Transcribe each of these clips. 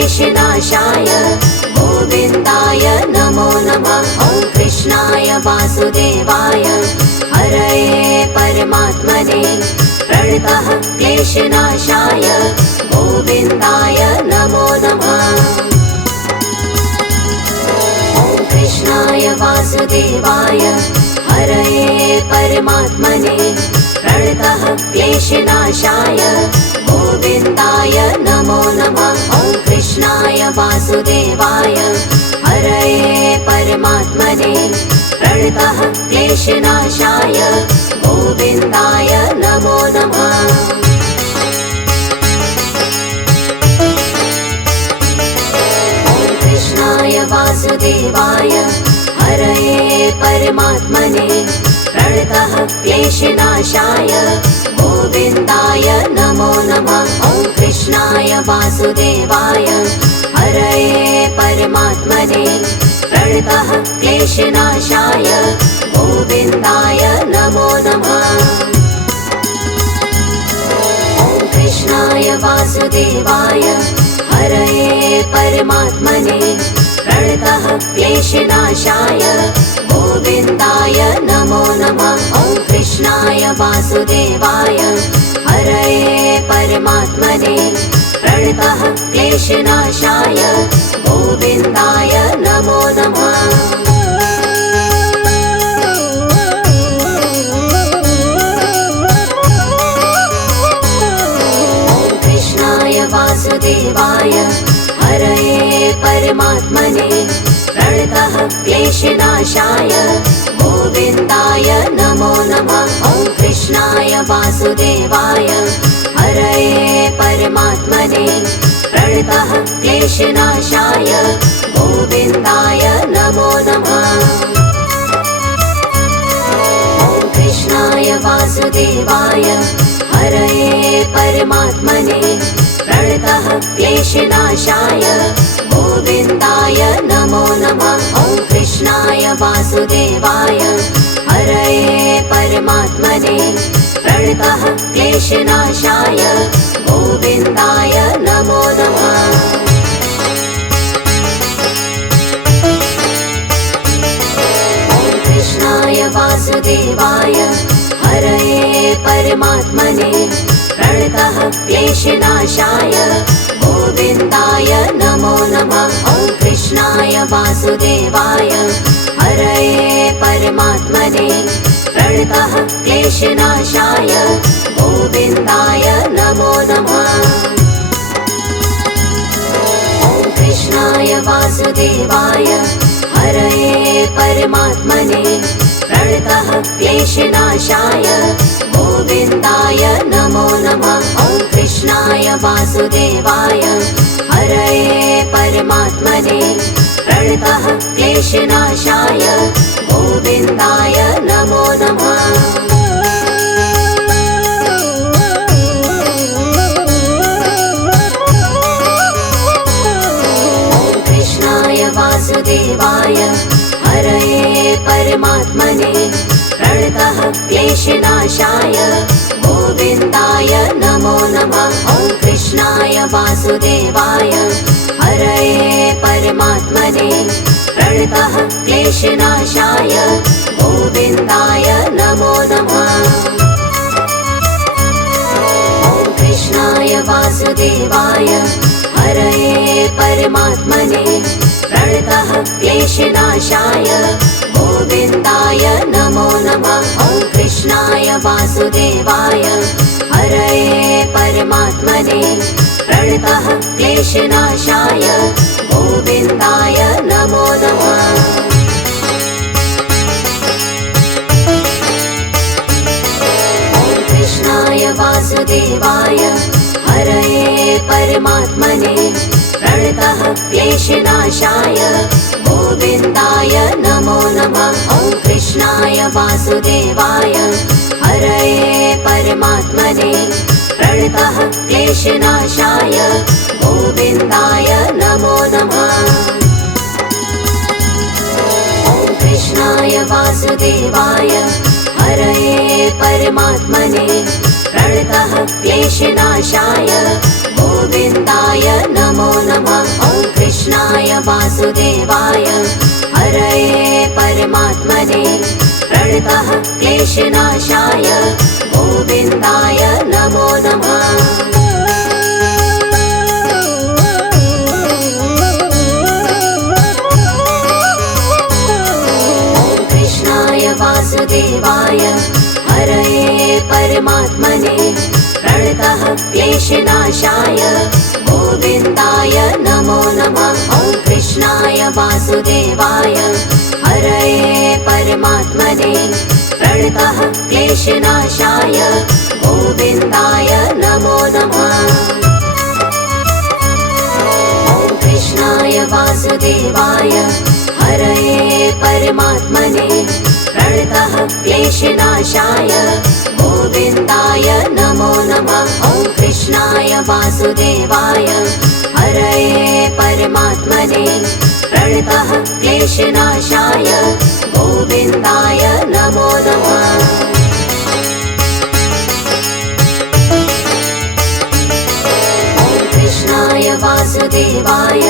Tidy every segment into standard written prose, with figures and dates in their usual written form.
क्लेशनाशाय गोविन्दाय नमो नमः। ॐ कृष्णाय वासुदेवाय हरये परमात्मने प्रणतः क्लेशनाशाय गोविन्दाय नमो नमः। ॐ कृष्णाय वासुदेवाय हरये परमात्मने प्रणतः क्लेशनाशाय गोविन्दाय नमो नमः। ॐ कृष्णाय वासुदेवाय हरये परमात्मने प्रणतः क्लेशनाशाय गोविन्दाय नमो नमः। ॐ कृष्णाय वासुदेवाय हरये परमात्मने प्रणतः क्लेशनाशाय गोविन्दाय नमो नमः। ॐ कृष्णाय वासुदेवाय हरये परमात्मने प्रणतः क्लेशनाशाय गोविन्दाय नमो नमः। ॐ कृष्णाय वासुदेवाय हरये परमात्मने प्रणतः क्लेशनाशाय गोविन्दाय नमो नमः। ॐ कृष्णाय वासुदेवाय हरये परमात्मने प्रणतः क्लेशनाशाय गोविन्दाय नमो नमः। ॐ कृष्णाय वासुदेवाय हरये परमात्मने प्रणतः क्लेशनाशाय गोविन्दाय नमो नमः। ॐ कृष्णाय वासुदेवाय हरये परमात्मने प्रणतः क्लेशनाशाय गोविन्दाय नमो नमः। ॐ कृष्णाय वासुदेवाय हरये परमात्मने प्रणतः क्लेशनाशाय गोविन्दाय नमो नमः। ॐ कृष्णाय वासुदेवाय हरये परमात्मने प्रणतः क्लेशनाशाय गोविन्दाय नमो नमः। ॐ कृष्णाय वासुदेवाय हरये परमात्मने प्रणतः क्लेशनाशाय गोविन्दाय नमो नमः। ॐ कृष्णाय वासुदेवाय हरये परमात्मने प्रणतः क्लेशनाशाय गोविन्दाय नमो नमः। ॐ कृष्णाय वासुदेवाय हरये परमात्मने प्रणतः क्लेशनाशाय गोविन्दाय नमो नमः। ॐ कृष्णाय वासुदेवाय हरये परमात्मने प्रणतः क्लेशनाशाय गोविन्दाय नमो नमः। ॐ कृष्णाय वासुदेवाय हरये परमात्मने प्रणतः क्लेशनाशाय गोविन्दाय नमो नमः। ॐ कृष्णाय वासुदेवाय हरये परमात्मने प्रणतः क्लेशनाशाय गोविन्दाय नमो नमः। ॐ कृष्णाय वासुदेवाय हरये परमात्मने प्रणतः क्लेशनाशाय गोविन्दाय नमो नमः। ॐ कृष्णाय वासुदेवाय हरये परमात्मने प्रणतः क्लेशनाशाय गोविन्दाय नमो नमः। ॐ कृष्णाय वासुदेवाय हरये परमात्मने प्रणतः क्लेशनाशाय गोविन्दाय नमो नमः। ॐ कृष्णाय वासुदेवाय हरये परमात्मने प्रणतः क्लेशनाशाय गोविन्दाय नमो नमः। ॐ कृष्णाय वासुदेवाय हरये परमात्मने प्रणतः क्लेशनाशाय गोविन्दाय नमो नमः। वासुदेवाय हरये परमात्मने प्रणतः क्लेशनाशाय गोविन्दाय नमो नमः। वासुदेवाय हरये परमात्मने प्रणतः क्लेशनाशाय गोविन्दाय नमो नमः। ॐ कृष्णाय वासुदेवाय हरये परमात्मने प्रणतः क्लेशनाशाय गोविन्दाय नमो नमः। ॐ कृष्णाय वासुदेवाय हरये परमात्मने प्रणतः क्लेशनाशाय गोविन्दाय नमो नमः। ॐ कृष्णाय वासुदेवाय हरये परमात्मने प्रणतः क्लेशनाशाय गोविन्दाय नमो नमः। ॐ कृष्णाय वासुदेवाय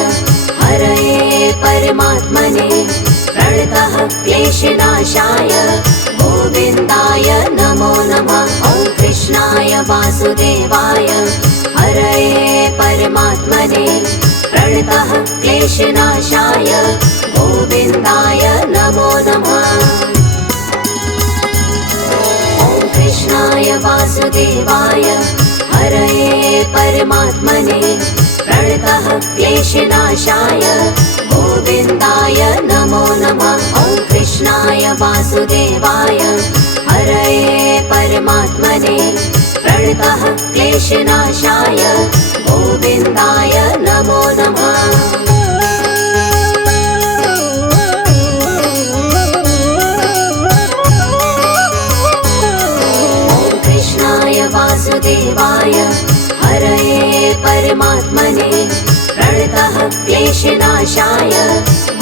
हरये परमात्मने प्रणतः क्लेशनाशाय गोविन्दाय नमो नमः। ॐ कृष्णाय वासुदेवाय हरये परमात्मने प्रणतः क्लेशनाशाय गोविन्दाय नमो नमः। ॐ कृष्णाय वासुदेवाय हरये परमात्मने प्रणतः क्लेशनाशाय गोविन्दाय नमो नमः। ॐ कृष्णाय वासुदेवाय हरये परमात्मने प्रणतः क्लेशनाशाय गोविन्दाय नमो नमः। ॐ कृष्णाय वासुदेवाय हरये परमात्मने प्रणतः क्लेशनाशाय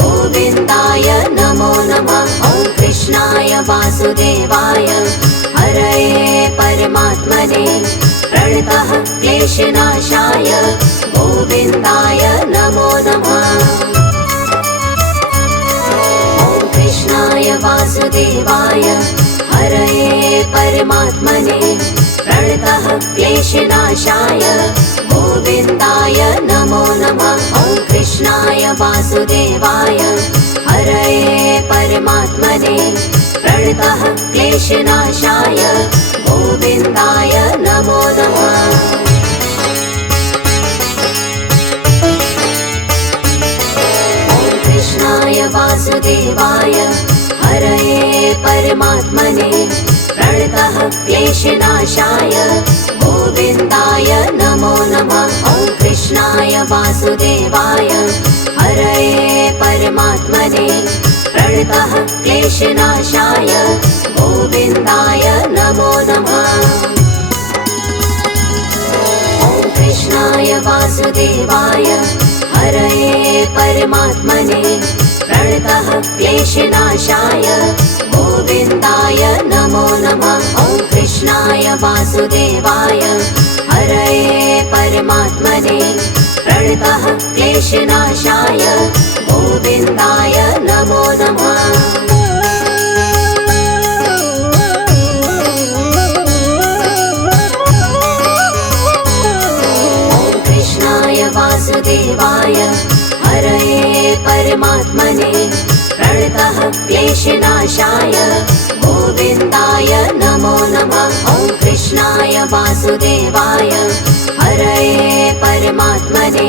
गोविन्दाय नमो नमः। ॐ कृष्णाय वासुदेवाय हरये परमात्मने प्रणतः क्लेशनाशाय गोविन्दाय नमो नमः। ॐ कृष्णाय वासुदेवाय हरये परमात्मने प्रणतः क्लेशनाशाय गोविन्दाय नमो नमः। ॐ कृष्णाय वासुदेवाय हरये परमात्मने प्रणतः क्लेशनाशाय गोविन्दाय नमो नमः। ॐ कृष्णाय वासुदेवाय हरये परमात्मने प्रणतः क्लेशनाशाय गोविन्दाय नमो नमः। ॐ कृष्णाय वासुदेवाय हरये परमात्मने प्रणतः क्लेशनाशाय गोविन्दाय नमो नमः। ॐ कृष्णाय वासुदेवाय हरये परमात्मने प्रणतः क्लेशनाशाय गोविन्दाय नमो नमः। ॐ कृष्णाय वासुदेवाय हरये परमात्मने प्रणतः क्लेशनाशाय गोविन्दाय नमो नमः। ॐ कृष्णाय वासुदेवाय हरये परमात्मने प्रणतः क्लेशनाशाय गोविन्दाय नमो नमः। ॐ कृष्णाय वासुदेवाय हरये परमात्मने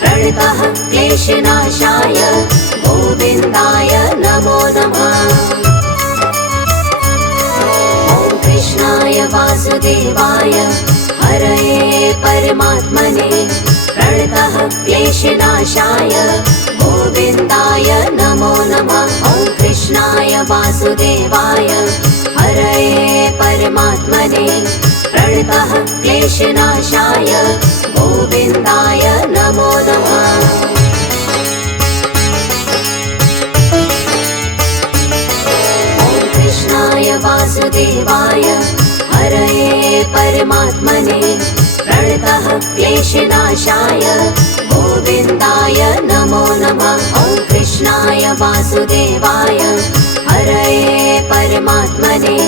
प्रणतः क्लेशनाशाय गोविन्दाय नमो नमः। ॐ कृष्णाय वासुदेवाय हरये परमात्मने प्रणतः क्लेशनाशाय गोविन्दाय नमो नमः। ॐ कृष्णाय वासुदेवाय हरये परमात्मने प्रणतः क्लेशनाशाय गोविन्दाय नमो नमः। ॐ कृष्णाय वासुदेवाय हरये परमात्मने प्रणतः क्लेशनाशाय गोविन्दाय नमो नमः। ॐ वासुदेवाय हरये परमात्मने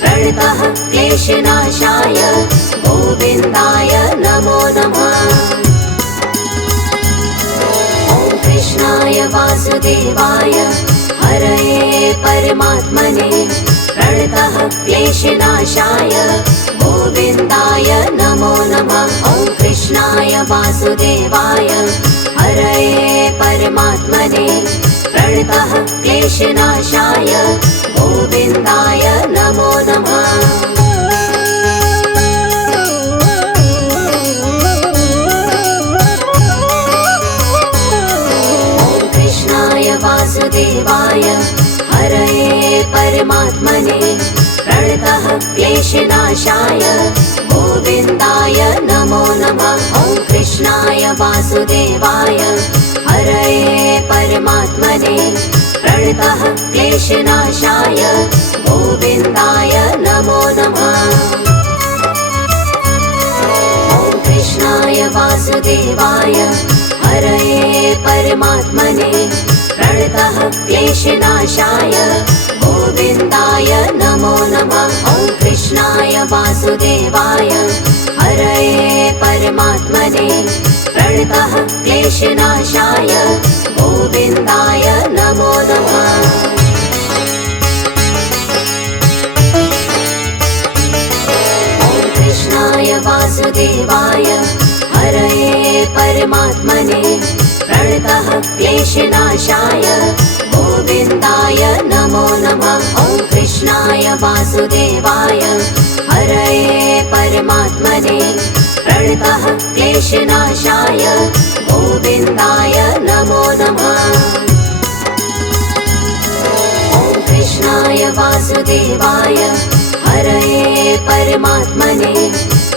प्रणतः क्लेशनाशाय गोविन्दाय नमो नमः। ॐ कृष्णाय वासुदेवाय हरये परमात्मने प्रणतः क्लेशनाशाय गोविन्दाय नमो नमः। ॐ कृष्णाय वासुदेवाय हरये परमात्मने प्रणतः क्लेशनाशाय गोविन्दाय नमो नमः। ॐ कृष्णाय वासुदेवाय हरये परमात्मने प्रणतः क्लेशनाशाय गोविन्दाय नमो नमः। ॐ कृष्णाय वासुदेवाय हरये परमात्मने प्रणतः क्लेशनाशाय गोविन्दाय नमो नमः। ॐ कृष्णाय वासुदेवाय हरये परमात्मने प्रणतः क्लेशनाशाय गोविन्दाय नमो नमः। ॐ कृष्णाय वासुदेवाय हरये परमात्मने प्रणतः क्लेशनाशाय गोविन्दाय नमो नमः। ॐ कृष्णाय वासुदेवाय हरये परमात्मने प्रणतः क्लेशनाशाय गोविन्दाय नमो नमः। ॐ कृष्णाय वासुदेवाय हरये परमात्मने प्रणतः क्लेशनाशाय गोविन्दाय नमो नमः। ॐ कृष्णाय वासुदेवाय हरये परमात्मने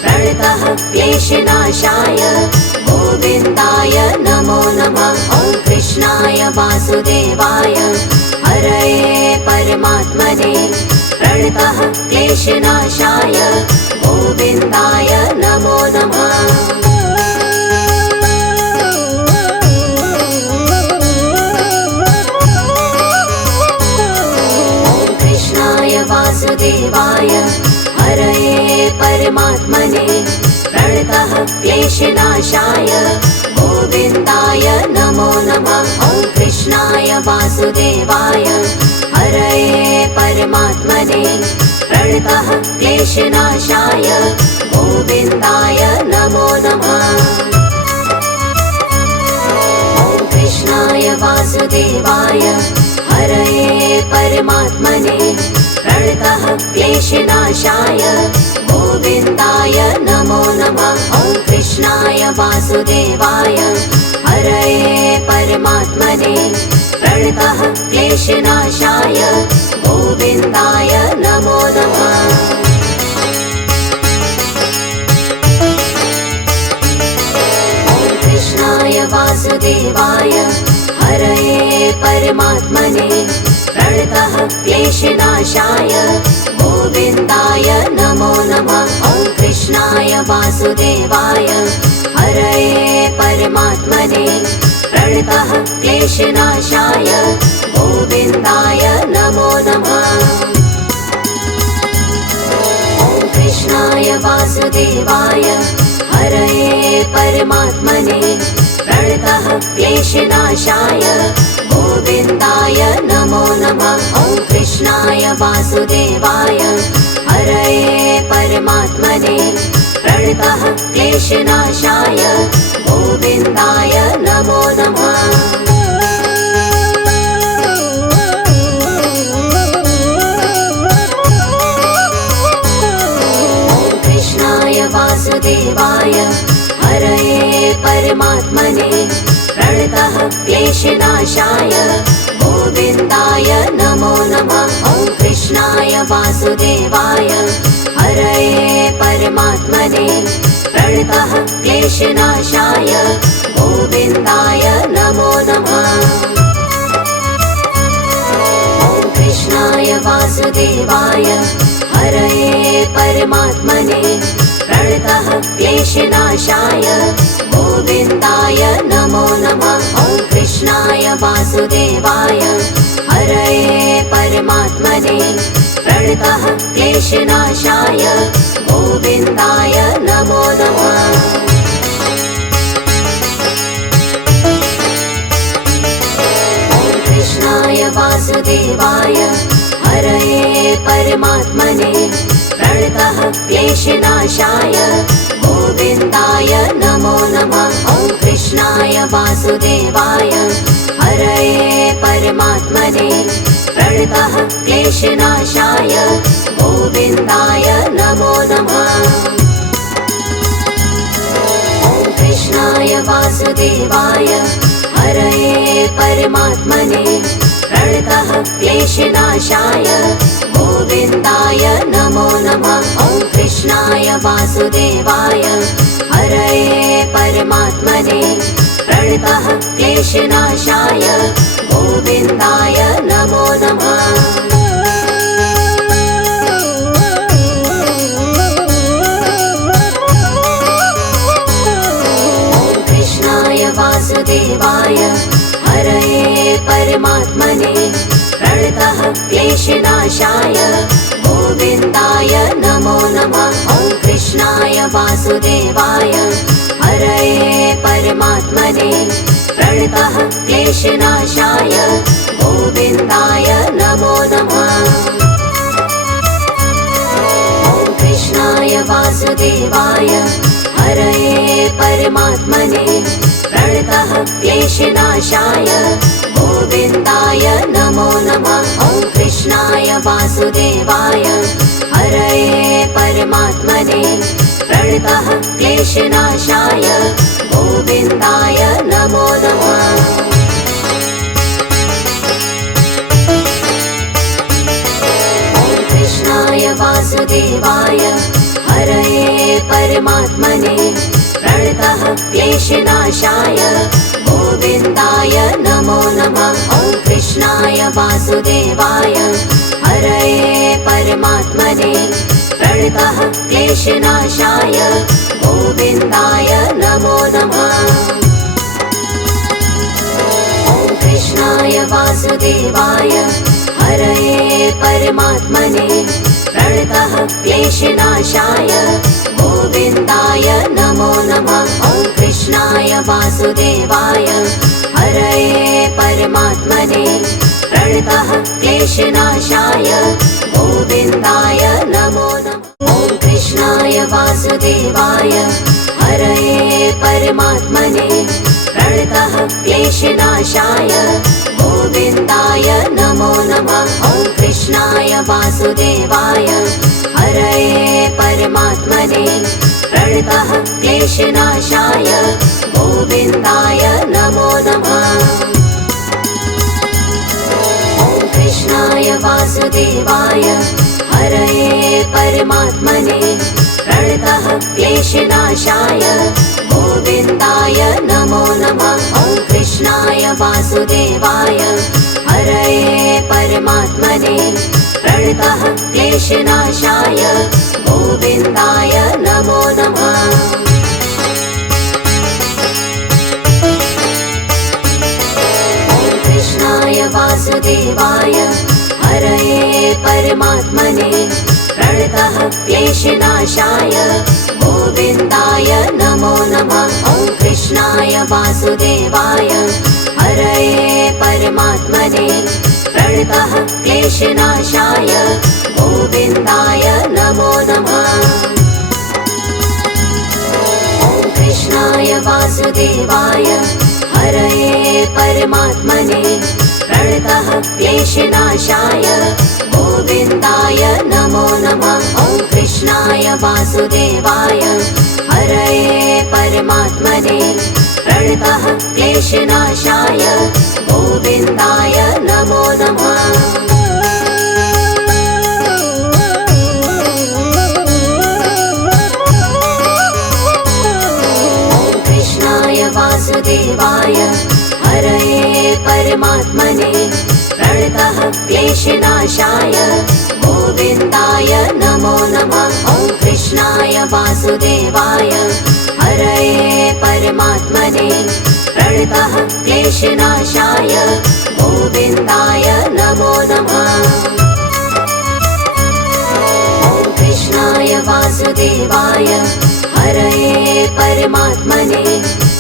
प्रणतः क्लेशनाशाय गोविन्दाय नमो नमः। ॐ कृष्णाय वासुदेवाय हरये परमात्मने प्रणतः क्लेशनाशाय गोविन्दाय नमो नमः। ॐ कृष्णाय वासुदेवाय हरये परमात्मने प्रणतः क्लेशनाशाय गोविन्दाय नमो नमः। ॐ कृष्णाय वासुदेवाय हरये परमात्मने प्रणतः क्लेशनाशाय गोविन्दाय नमो नमः। ॐ कृष्णाय वासुदेवाय हरये परमात्मने प्रणतः क्लेशनाशाय गोविन्दाय नमो नमः। ॐ कृष्णाय वासुदेवाय हरये परमात्मने प्रणतः क्लेशनाशाय गोविन्दाय नमो नमः। ॐ कृष्णाय वासुदेवाय हरये परमात्मने प्रणतः क्लेशनाशाय गोविन्दाय नमो नमः। ॐ कृष्णाय वासुदेवाय हरये परमात्मने प्रणतः क्लेशनाशाय गोविन्दाय नमो नमः। ॐ कृष्णाय वासुदेवाय हरये परमात्मने प्रणतः क्लेशनाशाय गोविन्दाय नमो नमः। ॐ कृष्णाय वासुदेवाय हरये परमात्मने प्रणतः क्लेशनाशाय गोविन्दाय नमो नमः। ॐ कृष्णाय वासुदेवाय हरये परमात्मने प्रणतः क्लेशनाशाय गोविन्दाय नमो नमः। ॐ कृष्णाय वासुदेवाय हरये परमात्मने प्रणतः क्लेशनाशाय गोविन्दाय नमो नमः। ॐ कृष्णाय वासुदेवाय हरये परमात्मने प्रणतः क्लेशनाशाय गोविन्दाय नमो नमः। ॐ कृष्णाय वासुदेवाय वासुदेवाय हरये परमात्मने प्रणतः क्लेशनाशाय गोविन्दाय नमो नमः। कृष्णाय वासुदेवाय हरये परमात्मने प्रणतः क्लेशनाशाय गोविन्दाय नमो नमः। ॐ कृष्णाय वासुदेवाय हरये परमात्मने प्रणतः क्लेशनाशाय गोविन्दाय नमो नमः। ॐ कृष्णाय वासुदेवाय हरये परमात्मने प्रणतः क्लेशनाशाय गोविन्दाय नमो नमः। ॐ कृष्णाय वासुदेवाय हरये परमात्मने प्रणतः क्लेशनाशाय गोविन्दाय नमो नमः। वासुदेवाय हरये परमात्मने प्रणतः क्लेशनाशाय गोविन्दाय नमो नमः। ॐ कृष्णाय वासुदेवाय हरये परमात्मने प्रणतः क्लेशनाशाय गोविन्दाय नमो नमः। ॐ कृष्णाय वासुदेवाय हरये परमात्मने प्रणतः क्लेशनाशाय गोविन्दाय नमो नमः। ॐ कृष्णाय वासुदेवाय हरये परमात्मने प्रणतः क्लेशनाशाय गोविन्दाय नमो नमः। ॐ कृष्णाय वासुदेवाय हरये परमात्मने प्रणतः क्लेशनाशाय गोविन्दाय नमो नमः। ॐ कृष्णाय वासुदेवाय हरये परमात्मने प्रणतः क्लेशनाशाय गोविन्दाय नमो नमः। ॐ कृष्णाय वासुदेवाय हरये परमात्मने प्रणतः क्लेशनाशाय गोविन्दाय नमो नमः। ॐ कृष्णाय वासुदेवाय हरये परमात्मने प्रणतः क्लेशनाशाय गोविन्दाय नमो नमः। ॐ कृष्णाय वासुदेवाय हरये परमात्मने प्रणतः क्लेशनाशाय गोविन्दाय नमो नमः। ॐ कृष्णाय वासुदेवाय हरये परमात्मने प्रणतः क्लेशनाशाय गोविन्दाय नमो नमः। ॐ कृष्णाय वासुदेवाय हरये परमात्मने प्रणतः क्लेशनाशाय गोविन्दाय नमो नमः। ॐ कृष्णाय वासुदेवाय हरये परमात्मने प्रणतः क्लेशनाशाय गोविन्दाय नमो नमः। ॐ कृष्णाय वासुदेवाय हरये परमात्मने प्रणतः क्लेशनाशाय गोविन्दाय नमो नमः। ॐ कृष्णाय वासुदेवाय हरये परमात्मने प्रणतः क्लेशनाशाय गोविन्दाय नमो नमः। ॐ कृष्णाय वासुदेवाय हरये परमात्मने प्रणतः क्लेशनाशाय गोविन्दाय नमो नमः। ॐ कृष्णाय वासुदेवाय हरये परमात्मने प्रणतः क्लेशनाशाय गोविन्दाय नमो नमः। ॐ कृष्णाय वासुदेवाय हरये परमात्मने प्रणतः क्लेशनाशाय गोविन्दाय नमो नमः। ॐ कृष्णाय वासुदेवाय हरये परमात्मने प्रणतः क्लेशनाशाय गोविन्दाय नमो नमः। ॐ कृष्णाय वासुदेवाय हरये परमात्मने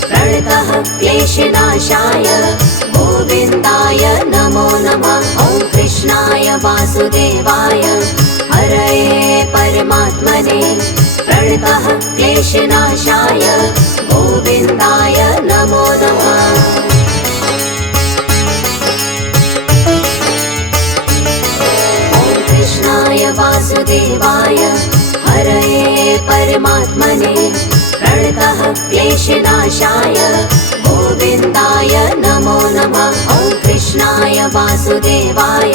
प्रणतः क्लेशनाशाय गोविन्दाय नमो नमः। ॐ कृष्णाय वासुदेवाय हरये परमात्मने प्रणतः क्लेशनाशाय गोविन्दाय नमो नमः। ॐ कृष्णाय वासुदेवाय हरये परमात्मने प्रणतः क्लेशनाशाय गोविन्दाय नमो नमः। ॐ कृष्णाय वासुदेवाय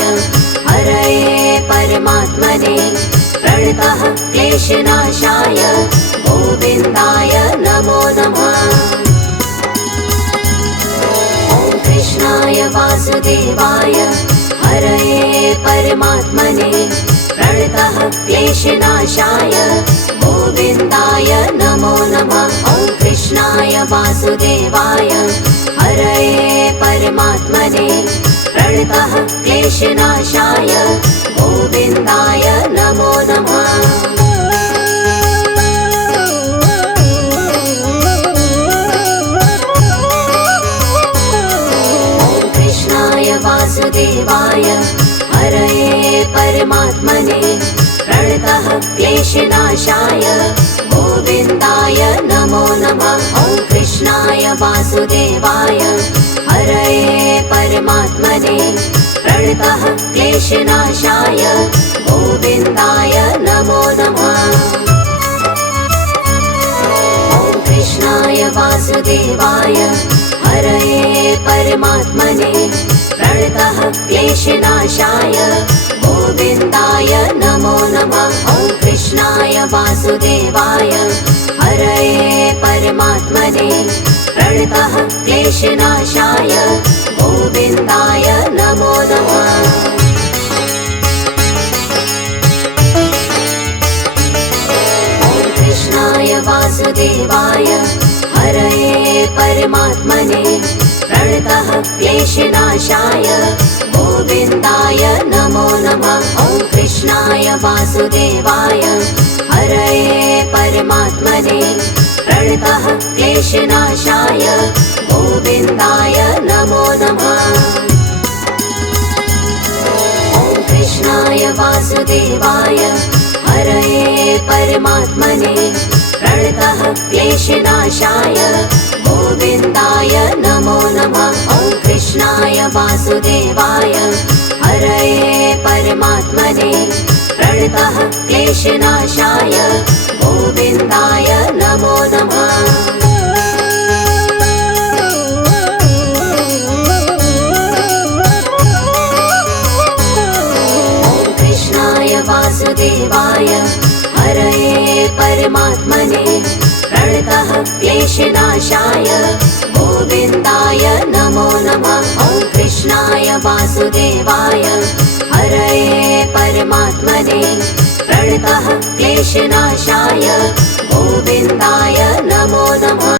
हरये परमात्मने प्रणतः क्लेशनाशाय गोविन्दाय नमो नमः। ॐ कृष्णाय वासुदेवाय हरये परमात्मने प्रणतः क्लेशनाशाय गोविन्दाय नमो नमः। ॐ कृष्णाय वासुदेवाय हरये परमात्मने प्रणतः क्लेशनाशाय गोविन्दाय नमो नमः। ॐ कृष्णाय वासुदेवाय हरये परमात्मने प्रणतः क्लेशनाशाय गोविन्दाय नमो नमः। ॐ कृष्णाय वासुदेवाय हरये परमात्मने प्रणतः क्लेशनाशाय गोविन्दाय नमो नमः। ॐ कृष्णाय वासुदेवाय हरये परमात्मने प्रणतः क्लेशनाशाय गोविन्दाय नमो नमः। ॐ कृष्णाय वासुदेवाय हरये परमात्मने प्रणतः क्लेशनाशाय गोविन्दाय नमो नमः। ॐ कृष्णाय वासुदेवाय हरये परमात्मने प्रणतः क्लेशनाशाय गोविन्दाय नमो नमः। ॐ कृष्णाय वासुदेवाय हरये परमात्मने प्रणतः क्लेशनाशाय गोविन्दाय नमो नमः। ॐ कृष्णाय वासुदेवाय हरये परमात्मने प्रणतः क्लेशनाशाय गोविन्दाय नमो नमः। ॐ कृष्णाय वासुदेवाय हरये परमात्मने प्रणतः क्लेशनाशाय गोविन्दाय नमो नमः। ॐ कृष्णाय वासुदेवाय हरये परमात्मने प्रणतः क्लेशनाशाय गोविन्दाय नमो नमः। ॐ कृष्णाय वासुदेवाय हरये परमात्मने प्रणतः क्लेशनाशाय गोविन्दाय नमो नमः।